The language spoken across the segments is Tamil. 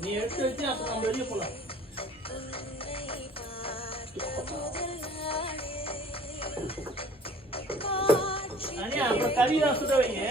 நீ எடுத்து வச்சு அப்ப நம்ம வெளியே போலாம். அப்புறம் கறியெல்லாம் சுட வைங்க.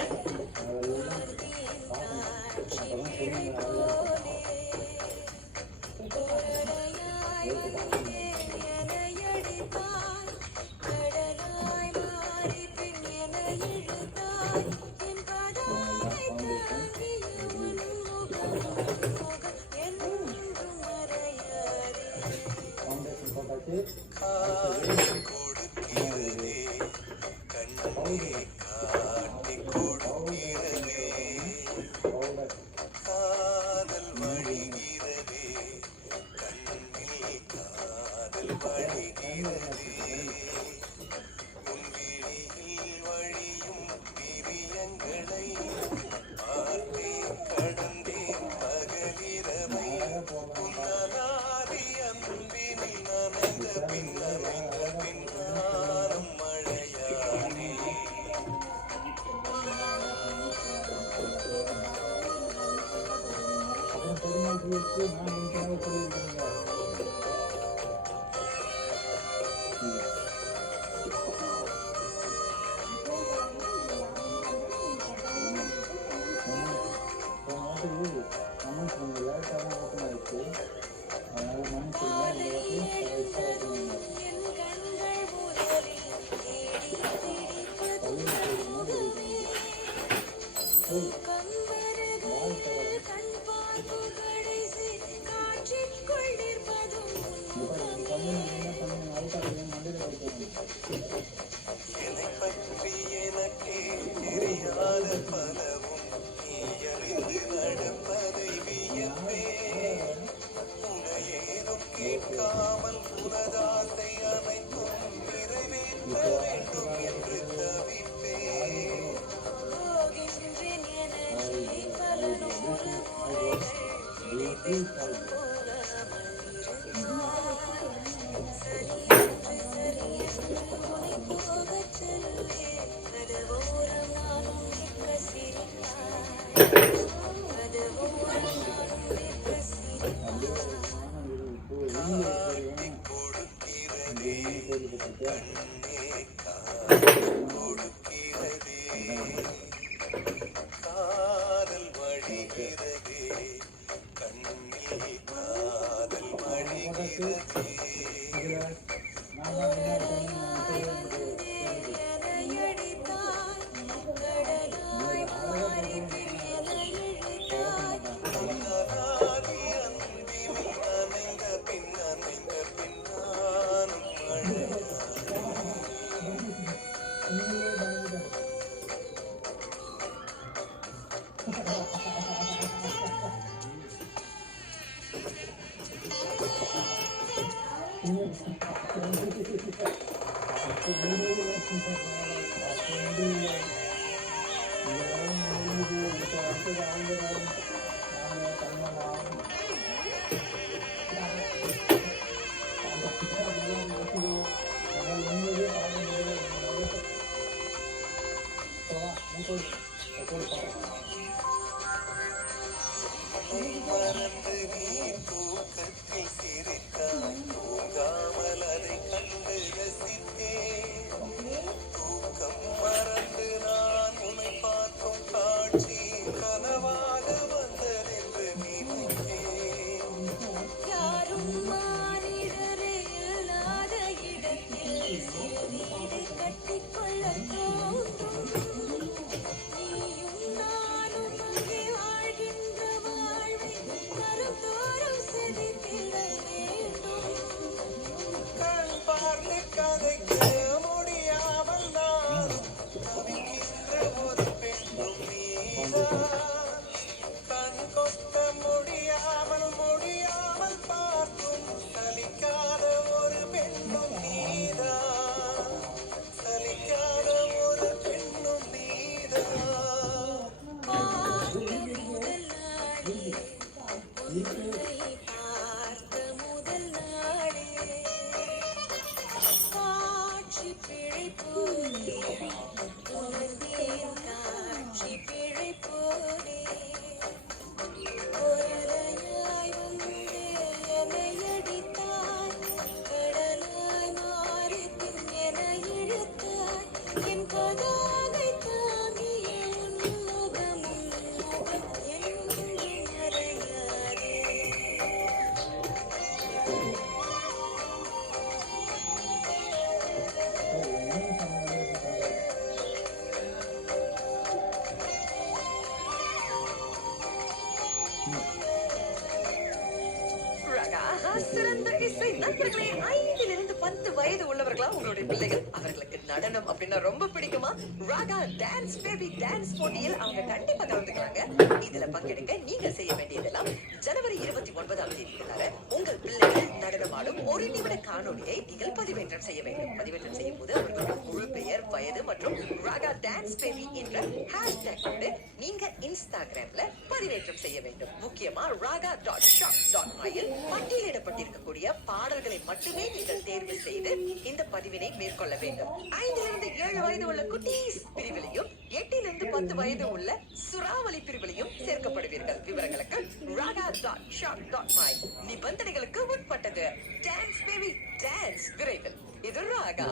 சிறந்த இசை நண்பர்களே, 5 to 10 வயது உள்ளவர்களா உங்களுடைய பிள்ளைகள் அவர்களுக்கு நடனம் அப்படின்னா ரொம்ப பிடிக்குமா? ராகா டான்ஸ் பேபி டான்ஸ் போட்டியில் அவங்க கண்டிப்பா கலந்துக்கிறாங்க. இதுல பங்கெடுக்க நீங்க செய்ய வேண்டியதெல்லாம் ஜனவரி 29ஆம் தேதிக்குள்ளார உங்கள் பிள்ளைகள் நடனமாடும் 1 நிமிட காணொலியை நீங்கள் பதிவேற்றம் செய்ய வேண்டும். பதிவேற்றம் செய்யும் போது அவர்களுடைய முழு பெயர், வயது மற்றும் ராகா டான்ஸ் பேபி என்ற ஹேஷ்டேக் கொண்டு நீங்க இன்ஸ்டாகிராம்ல பதிவேற்றம் செய்ய வேண்டும். முக்கியமா raga.shop.my பட்டியலிடப்பட்டிருக்கக்கூடிய பாடல்களை மட்டுமே நீங்கள் தேர்வு செய்து இந்த பதிவினை மேற்கொள்ள வேண்டும். 5 to 7 வயது உள்ள குட்டீஸ் பிரிவிலையும் 8 to 10 வயது உள்ள சுறாவளி பிரிவிலையும் சேர்க்கப்படுவீர்கள். விவரங்களுக்கு raga.shop.my. நிபந்தனைகளுக்கு உட்பட்டது. டான்ஸ் பேபி டான்ஸ் விரைவில். இது ராகா.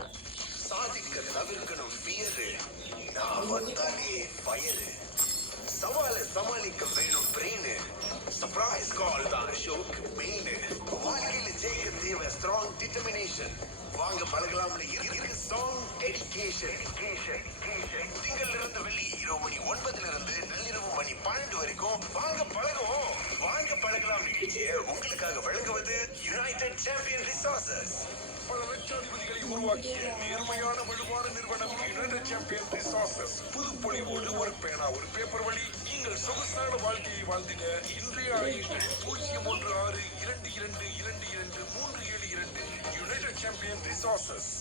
சாதிக்க தவிர்க்கணும் ஃபியரு, நான் வந்தாலே ஃபயரு, சவாலை சமாளிக்க வேணும் பிரெயின், சர்ப்ரைஸ் கால் தான் ஷோக்கு மெயின், வாழ்க்கையில ஜெயிக்க தேவை ஸ்ட்ராங் டிட்டர்மினேஷன், வாங்க பழகலாம்னு இருக்கு ஸ்ட்ராங் டெடிகேஷன். திங்கள் இருந்து வெள்ளி இரவு மணி 9 நள்ளிரவு மணி 12 வரைக்கும் வாங்க பழகுவோம். வாங்க பழகலாம் நிகழ்ச்சியை உங்களுக்காக வழங்குவது யுனைடெட் சாம்பியன் ரிசோர்சஸ். பல லட்சாதிபதிகளை உருவாக்கிய நேர்மையான வலுவான நிறுவனம் யுனைடெட் சாம்பியன் ரிசோர்சஸ். புதுப்பொழிவோடு ஒரு பேனா ஒரு பேப்பர் வழி நீங்கள் சொகுசான வாழ்க்கையை வாழ்ந்திட இன்றைய அழையுங்கள் 01622222372. United champion resources.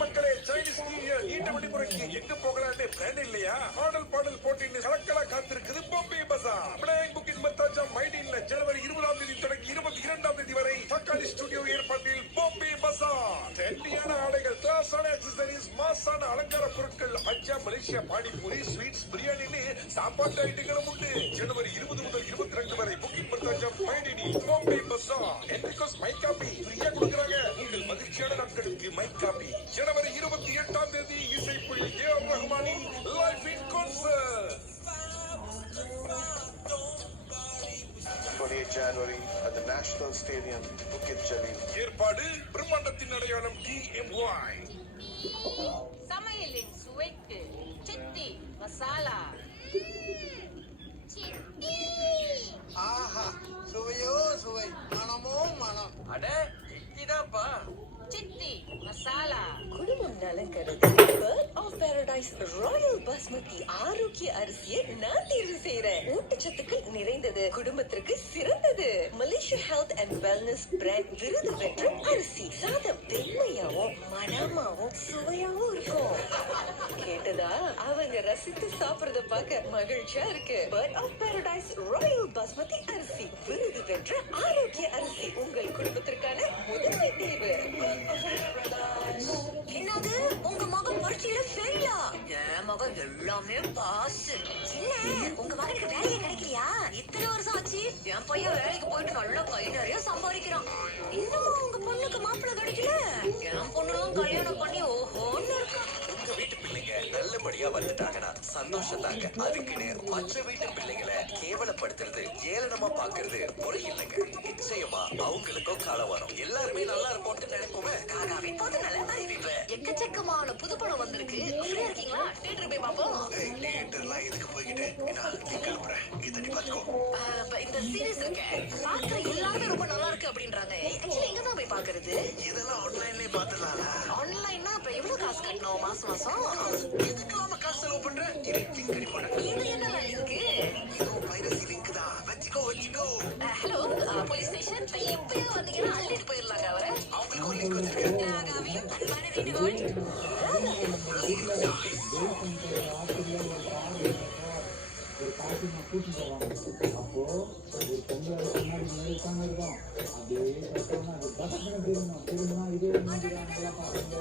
மக்களே, சைனீஸ் நியூ இயர் நீண்ட விடுமுறைக்கு எங்க போகலான்னு பிளான் இல்லையா? பாடல் போட்டின்னு கலக்கலா காத்திருக்குது பாம்பே பஜார். புக்கிட் மர்தாஜம் மைடின்ல ஜனவரி 20ஆம் தேதி தொடங்கி 22ஆம் தேதி வரை தக்காளி ஸ்டுடியோ ஏற்பாட்டில் பாம்பே பஜார். ட்ரெண்டியான ஆடைகள், கிளாஸான அக்சசரிஸ், மாசான அலங்கார பொருட்கள், பஞ்சாப், மலேசியா, பானிபூரி, ஸ்வீட்ஸ், பிரியாணின்னு சாப்பாட்டு ஐட்டங்களும் உண்டு. ஜனவரி 20 முதல் 22 வரை புக்கிட் மர்தாஜம் மைடினி பாம்பே பஜார். என்ட்ரிகாஸ் மை காப்பி ஃப்ரீயா கொடுக்கறாங்க. உங்கள் மகிழ்ச்சியான நாட்களுக்கு மை காப்பி. ஜனவரி 28ஆம் தேதி இசைப்புயல் ஏ.ஆர். ரஹ்மானின் live in concert. 28 January at the National Stadium, Bukit. ஏற்பாடு பிரம்மாண்டத்தின் அடையாளம் TMY. சமையலின் சுவைக்கு சித்தி மசாலா. ஆஹா, சுவையோ சுவை, மனமோ மனம். அட சித்திதாப்பா. சித்தி மசாலா. குடும்பம் நலன் கருதி PERDA paradise royal basmati ஆரோக்கிய அரிசியை நான் தேர்வு செய்றேன். ஊட்டச்சத்துக்கள் நிறைந்தது, குடும்பத்திற்கு சிறந்தது. Malaysia health and wellness brand விருது பெற்ற அரிசி. சாதம் வெண்மையாவும் மணமாவும் சுவையாவும் இருக்கும். கேட்டதா? அவங்க ரசித்து சாப்பிடுறத பார்க்க மகிழ்ச்சியா இருக்கு. Bird of Paradise Royal Basmati அரிசி விருது பெற்ற ஆரோக்கிய அரிசி உங்கள் குடும்பத்திற்கான முதன்மை தேர்வு. என்னது, உங்க மகன் பரீட்சையில ஃபெயிலா? என் மகன் எல்லாமே பாஸ். இல்ல, உங்க மகனுக்கு வேலையே கிடைக்கலையா? இத்தனை வருஷம் ஆச்சு, என் பையன் வேலைக்கு போயிட்டு நல்லா கை நிறைய சம்பாதிக்கிறான். இன்னமும் உங்க பொண்ணுக்கு மாப்பிள்ளை கிடைக்கல? என் பொண்ணுலாம் கல்யாணம் பண்ணி ஓஹோன்னு இருக்கா. உங்க வீட்டு பிள்ளைங்க நல்லபடியா வந்துட்டாங்கன்னா சந்தோஷத்தாங்க. அதுக்குன்னு மற்ற வீட்டு பிள்ளைகளை கேவலப்படுத்துறது, ஏளனமா பாக்குறது முறை இல்லைங்க. நிச்சயமா அவங்களுக்கும் காலம் வரும். எல்லாருமே நல்லா இருப்போம்னு நினைப்போமே. காகாவின் பொதுநல அறிவிப்பு. எக்கச்சக்கமான புது படம் வந்திருக்கு. ஃப்ரீயா இருக்கீங்களா? தியேட்டர் போய் பாப்போம். தியேட்டர்லாம் எதுக்கு போய்கிட்டு, நான் கிளம்புறேன். இதை நீ பாத்துக்கோ. இந்த சீரிஸ் இருக்கு, பாக்குற எல்லாருமே ரொம்ப நல்லா இருக்கு அப்படின்றாங்க. ஆக்சுவலி எங்க தான் போய் பாக்குறது? இதெல்லாம் ஆன்லைன்லயே பாத்துடலாம். ஆன்லைன்னா அப்ப எவ்வளவு காசு கட்டணும் மாசம் மாசம்? இதுக்கெல்லாம் காசு செலவு பண்றேன். லிங்க் ரெடி பண்ண. இது என்ன இருக்கு? இது பைரசி லிங்க் தான். வச்சுக்கோ. Hello, police station. இப்பயே வந்தீங்கன்னா அள்ளிட்டு போயிடலாங்க அவரை. அவங்களுக்கு ஒரு லிங்க் வச்சிருக்கேன். காகாவின் அன்பான வேண்டுகோள். ஒரு பாட்டி நான் கூட்டி போவாங்க. அப்போ ஒரு பொங்கல் முன்னாடி உட்காந்து இருக்கும். அப்படியே கட்டணும். அது பசங்க திரும்பினா இதே அங்கெல்லாம் பார்க்குங்க.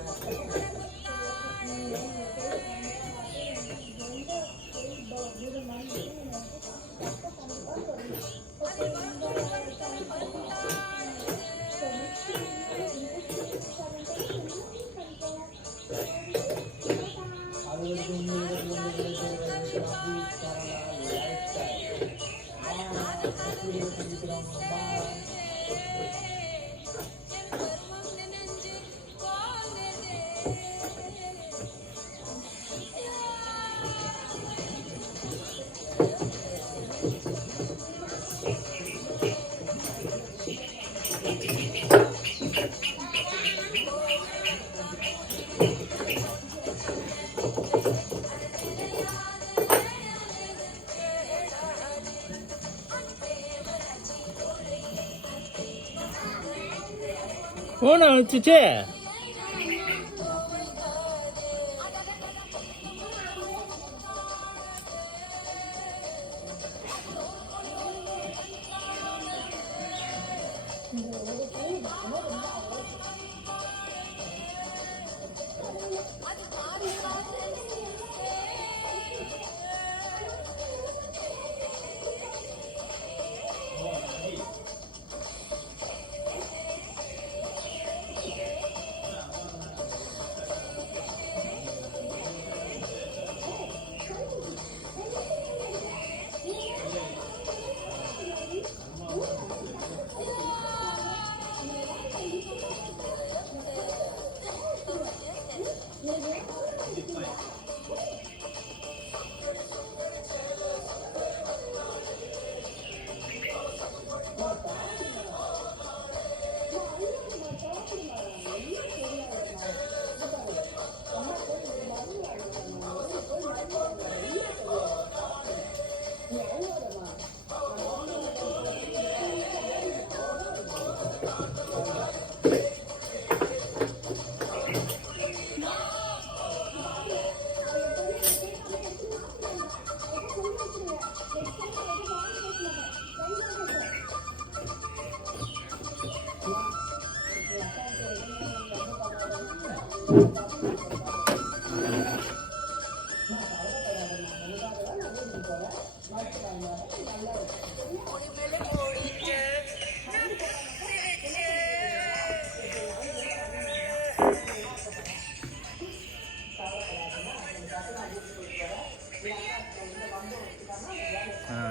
Mana cice?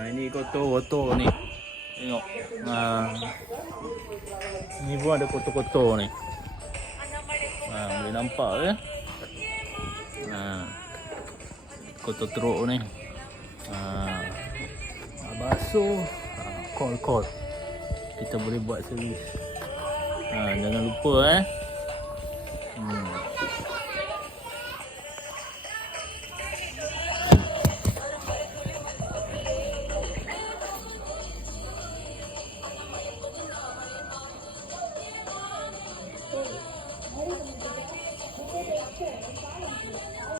Ini kotor-kotor ni. Tengok. Ni pun ada kotor-kotor ni. Boleh nampak ke? Kotor teruk ni. Basuh. Call. Kita boleh buat servis. Jangan lupa